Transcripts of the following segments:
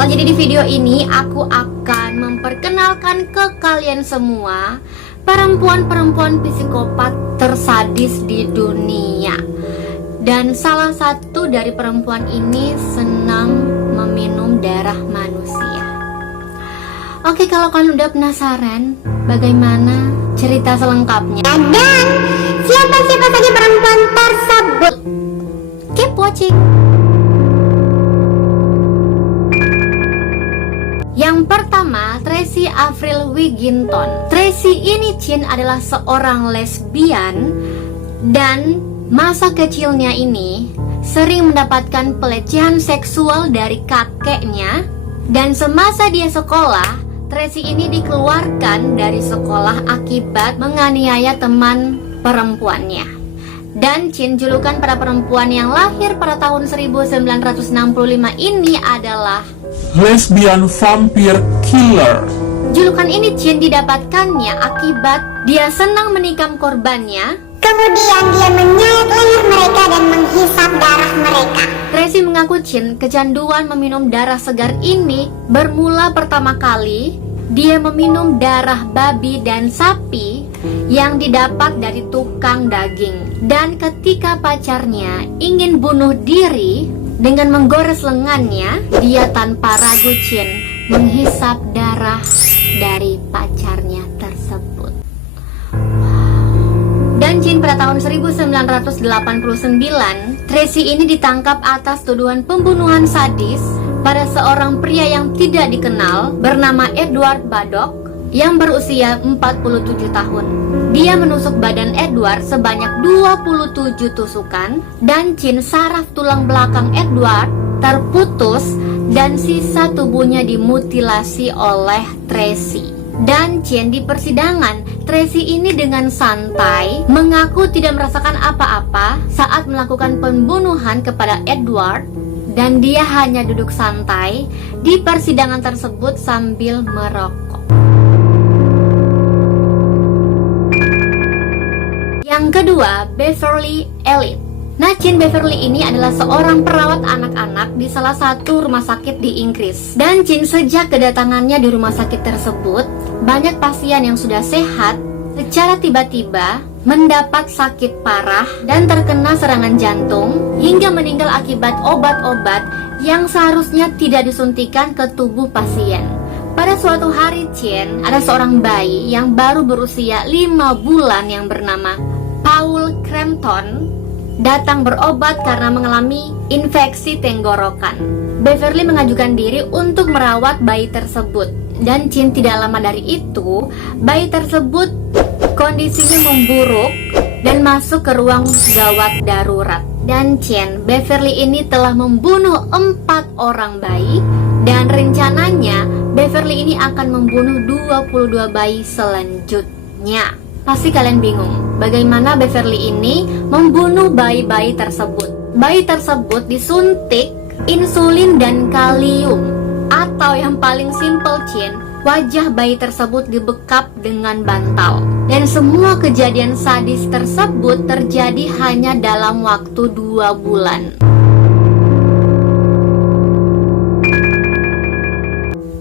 channel. Jadi di video ini aku akan memperkenalkan ke kalian semua perempuan-perempuan psikopat tersadis di dunia. Dan salah satu dari perempuan ini senang meminum darah manusia. Oke, kalau kalian udah penasaran bagaimana cerita selengkapnya Dan siapa-siapa saja perempuan tersebut, keep watching. Yang pertama, Tracy Avril Wigginton. Tracy ini adalah seorang lesbian dan masa kecilnya ini sering mendapatkan pelecehan seksual dari kakeknya. Dan semasa dia sekolah, Tracy ini dikeluarkan dari sekolah akibat menganiaya teman perempuannya. Dan julukan pada perempuan yang lahir pada tahun 1965 ini adalah Lesbian Vampire Killer. Julukan ini didapatkannya akibat dia senang menikam korbannya. kemudian dia menyayat leher mereka dan menghisap darah mereka. Tracy mengaku kecanduan meminum darah segar ini bermula pertama kali dia meminum darah babi dan sapi yang didapat dari tukang daging. Dan ketika pacarnya ingin bunuh diri dengan menggores lengannya, dia tanpa ragu menghisap darah dari pacarnya tersebut. Dan pada tahun 1989, Tracy ini ditangkap atas tuduhan pembunuhan sadis pada seorang pria yang tidak dikenal bernama Edward Baddock yang berusia 47 tahun. Dia menusuk badan Edward sebanyak 27 tusukan dan saraf tulang belakang Edward terputus dan sisa tubuhnya dimutilasi oleh Tracy. Dan di persidangan, Tracy ini dengan santai mengaku tidak merasakan apa-apa saat melakukan pembunuhan kepada Edward. Dan dia hanya duduk santai di persidangan tersebut sambil merokok. Yang kedua, Beverly Elliot. Beverly ini adalah seorang perawat anak-anak di salah satu rumah sakit di Inggris. Dan sejak kedatangannya di rumah sakit tersebut, banyak pasien yang sudah sehat secara tiba-tiba mendapat sakit parah dan terkena serangan jantung hingga meninggal akibat obat-obat yang seharusnya tidak disuntikan ke tubuh pasien. Pada suatu hari ada seorang bayi yang baru berusia 5 bulan yang bernama Paul Crampton datang berobat karena mengalami infeksi tenggorokan. Beverly mengajukan diri untuk merawat bayi tersebut. Dan tidak lama dari itu, bayi tersebut kondisinya memburuk dan masuk ke ruang gawat darurat. Dan Beverly ini telah membunuh 4 orang bayi. Dan rencananya Beverly ini akan membunuh 22 bayi selanjutnya. Pasti kalian bingung, bagaimana Beverly ini membunuh bayi-bayi tersebut. Bayi tersebut disuntik insulin dan kalium. Atau yang paling simple wajah bayi tersebut dibekap dengan bantal. Dan semua kejadian sadis tersebut terjadi hanya dalam waktu 2 bulan.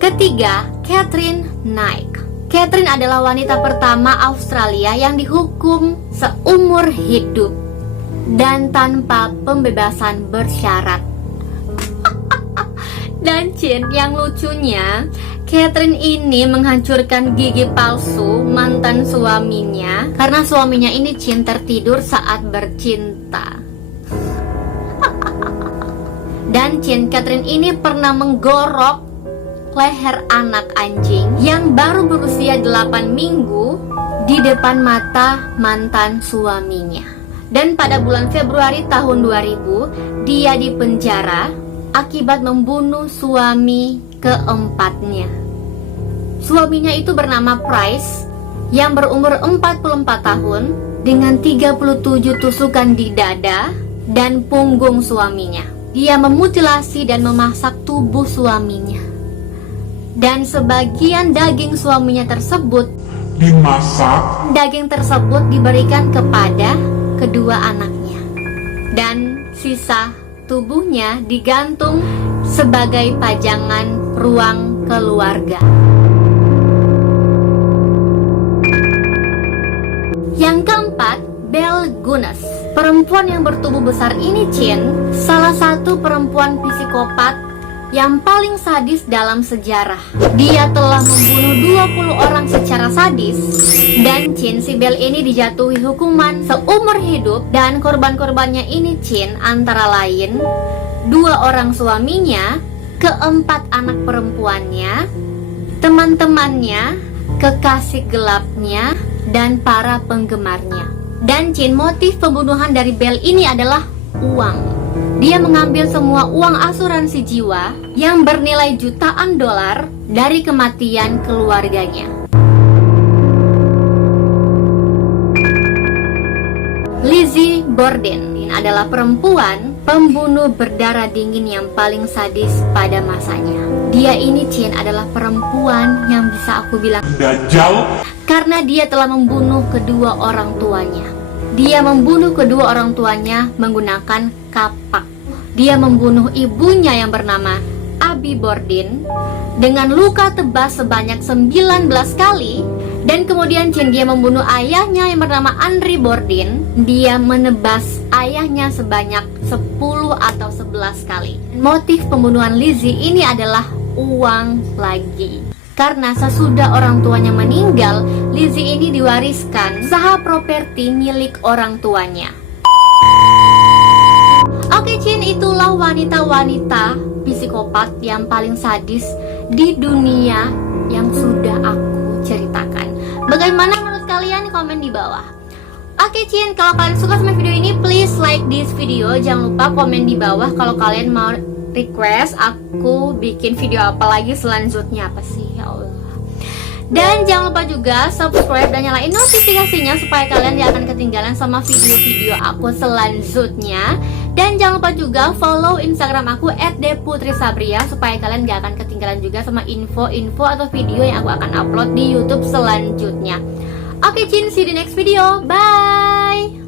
Ketiga, Catherine Knight. Catherine adalah wanita pertama Australia yang dihukum seumur hidup dan tanpa pembebasan bersyarat. Dan yang lucunya, Catherine ini menghancurkan gigi palsu mantan suaminya karena suaminya ini tertidur saat bercinta. Dan Catherine ini pernah menggorok leher anak anjing yang baru berusia 8 minggu di depan mata mantan suaminya. Dan pada bulan Februari tahun 2000, dia dipenjara akibat membunuh suami keempatnya. Suaminya itu bernama Price yang berumur 44 tahun dengan 37 tusukan di dada dan punggung suaminya. Dia memutilasi dan memasak tubuh suaminya. Dan sebagian daging suaminya tersebut Dimasak. daging tersebut diberikan kepada kedua anaknya. Dan sisa tubuhnya digantung sebagai pajangan ruang keluarga. Yang keempat, Belle Gunness. Perempuan yang bertubuh besar ini, Chin, salah satu perempuan psikopat yang paling sadis dalam sejarah. Dia telah membunuh 20 orang secara sadis. Dan Chin, si Belle ini dijatuhi hukuman seumur hidup. Dan korban-korbannya ini, Chin, antara lain 2 orang suaminya, 4 anak perempuannya, teman-temannya, kekasih gelapnya, dan para penggemarnya. Dan Chin, motif pembunuhan dari Belle ini adalah uang. Dia mengambil semua uang asuransi jiwa yang bernilai jutaan dolar dari kematian keluarganya. Lizzie Borden ini adalah perempuan pembunuh berdarah dingin yang paling sadis pada masanya. Dia ini, Chin, adalah perempuan yang bisa aku bilang Dajjal. karena dia telah membunuh kedua orang tuanya. Dia membunuh kedua orang tuanya menggunakan kapak. Dia membunuh ibunya yang bernama Abby Borden dengan luka tebas sebanyak 19 kali. Dan kemudian Chin, dia membunuh ayahnya yang bernama Henry Borden. Dia menebas ayahnya sebanyak 10 atau 11 kali. Motif pembunuhan Lizzie ini adalah uang lagi. Karena sesudah orang tuanya meninggal, Lizzie ini diwariskan saham properti milik orang tuanya. Oke, Chin, itulah wanita-wanita psikopat yang paling sadis di dunia yang sudah aku ceritakan. Bagaimana menurut kalian? Komen di bawah. Oke, Chin, kalau kalian suka sama video ini, please like this video. Jangan lupa komen di bawah kalau kalian mau request aku bikin video apa lagi selanjutnya. Apa sih, ya Allah. Dan jangan lupa juga subscribe dan nyalain notifikasinya supaya kalian tidak akan ketinggalan sama video-video aku selanjutnya. Dan jangan lupa juga follow Instagram aku @deputrisabria supaya kalian gak akan ketinggalan juga sama info-info atau video yang aku akan upload di YouTube selanjutnya. Oke, Chin, see you di next video. Bye.